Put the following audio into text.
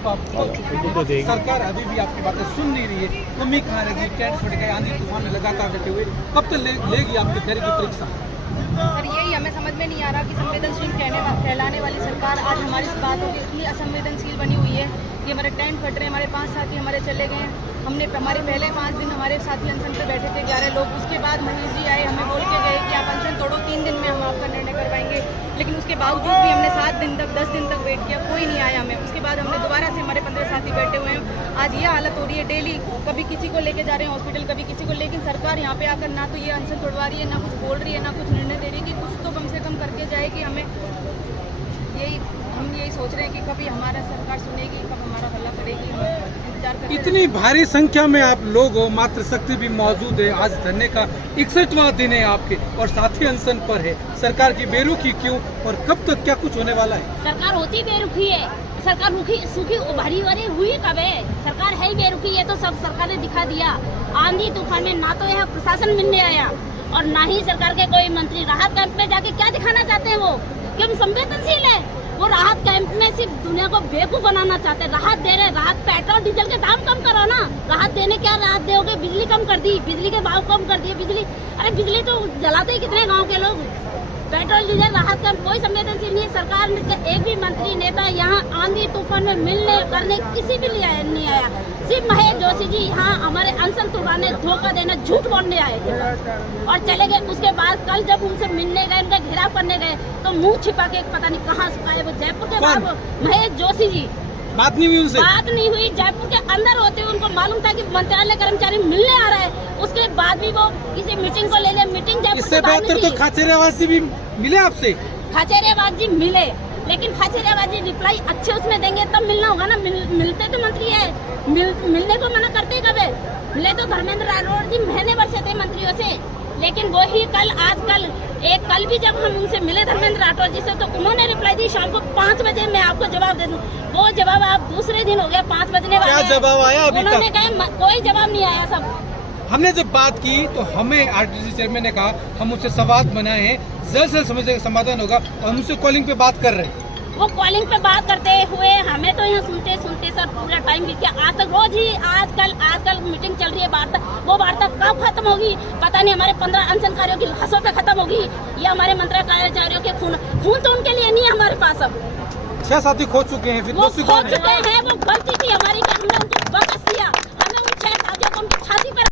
सरकार अभी भी आपकी बातें सुन नहीं रही है, कमी कहाँ रहेगी? टेंट फट गए, आंधी तूफान में लगातार बैठे हुए, कब तक लेगी आपके घर की परीक्षा? सर यही हमें समझ में नहीं आ रहा कि संवेदनशील कहलाने वाली सरकार आज हमारी इस बातों की इतनी असंवेदनशील बनी हुई है कि हमारे टेंट फट रहे, हमारे 5 साथी हमारे चले गए हैं। हमारे पहले 5 दिन हमारे साथी अनशन पे बैठे थे 11 लोग। उसके बाद महेश जी आए, हमें बोल के गए कि आप अनशन तोड़ो, 3 दिन में हम आपका निर्णय करवाएंगे। लेकिन उसके बावजूद भी हमने 7 दिन तक 10 दिन तक वेट किया, कोई नहीं आया हमें। उसके बाद हमने दोबारा से हमारे 15 साथी बैठे हुए हैं। आज ये हालत हो रही है, डेली कभी किसी को लेके जा रहे हैं हॉस्पिटल, कभी किसी को, लेकिन सरकार यहाँ पे आकर ना तो ये अनशन तोड़वा रही है, ना कुछ बोल रही है, ना कुछ निर्णय दे रही है कि कुछ तो कम से कम करके जाए। कि हम यही सोच रहे हैं कि कभी हमारा सरकार सुनेगी, कब हमारा भला करेगी, हम इंतजार कर रहे हैं। इतनी भारी संख्या में आप लोग हो, मातृशक्ति भी मौजूद है। आज धरने का 61वां दिन है आपके और साथी अनशन पर है। सरकार की बेरुखी क्यों और कब तक क्या कुछ होने वाला है? सरकार होती बेरुखी है, सरकार सूखी उभारी वाली हुई कब है? सरकार है ही बेरुखी है, तो सब सरकार ने दिखा दिया। आंधी तूफान में ना तो यहाँ प्रशासन मिलने आया और ना ही सरकार के कोई मंत्री। राहत कैंप में जाके क्या दिखाना चाहते हैं वो कि हम संवेदनशील है? वो राहत कैंप में सिर्फ दुनिया को बेवकूफ बनाना चाहते हैं। राहत दे रहे, राहत पेट्रोल डीजल के दाम कम करो ना। राहत देने क्या राहत दोगे? बिजली कम कर दी, बिजली के भाव कम कर दिए। अरे बिजली तो जलाते ही कितने गाँव के लोग। पेट्रोल डीजल राहत का कोई संवेदनशील नहीं है। सरकार ने एक भी मंत्री नेता यहाँ आंधी तूफान में मिलने करने किसी भी लिए नहीं आया। सिर्फ महेश जोशी जी यहाँ हमारे अनशन तोड़वाने, धोखा देने, झूठ बोलने आए थे और चले गए। उसके बाद कल जब उनसे मिलने गए, उनका घेराव करने गए, तो मुंह छिपा के पता नहीं कहाँ से आए वो। जयपुर के बाद महेश जोशी जी, बात नहीं हुई उनसे? बात नहीं हुई। जयपुर के अंदर होते हुए उनको मालूम था कि मंत्रालय कर्मचारी मिलने आ रहा है। उसके बाद भी वो किसी मीटिंग को ले ले, मीटिंग जयपुर इससे बेहतर तो खाचरियावासी भी मिले आपसे। खाचरियावास जी मिले, लेकिन खाचरियावास जी रिप्लाई अच्छे उसमें देंगे तब मिलना होगा ना। मिलते तो मंत्री है, मिलने को मना करते कब है? मिले तो धर्मेंद्र राठौड़ जी महीने भर से थे मंत्रियों से, लेकिन वो ही कल भी जब हम उनसे मिले धर्मेंद्र राठौड़ जी से, तो उन्होंने रिप्लाई दी शाम को 5 बजे मैं आपको जवाब दे दूं। वो जवाब आप दूसरे दिन हो गया 5 बजने वाले। क्या जवाब आया अभी तक? उन्होंने कहा कोई जवाब नहीं आया। सब हमने जब बात की तो हमें आरटीसी चेयरमैन ने कहा हम उससे संवाद बनाए हैं, जल्द से समस्या का समाधान होगा और हम उससे कॉलिंग पे बात कर रहे हैं। वो कॉलिंग पे बात करते हुए हमें तो यहाँ सुनते सर पूरा टाइम बीत गया। आज तक रोज ही आजकल मीटिंग चल रही है, वार्ता। वो वार्ता कब खत्म होगी पता नहीं। हमारे 15 अनशनकारियों की हंसों पे खत्म होगी या हमारे मंत्रालयों के खून तो उनके लिए नहीं है हमारे पास। अब 6 साथी खो चुके हैं, फिर वो खो चुके हैं। वो गलती थी हमारी कि हमने उनको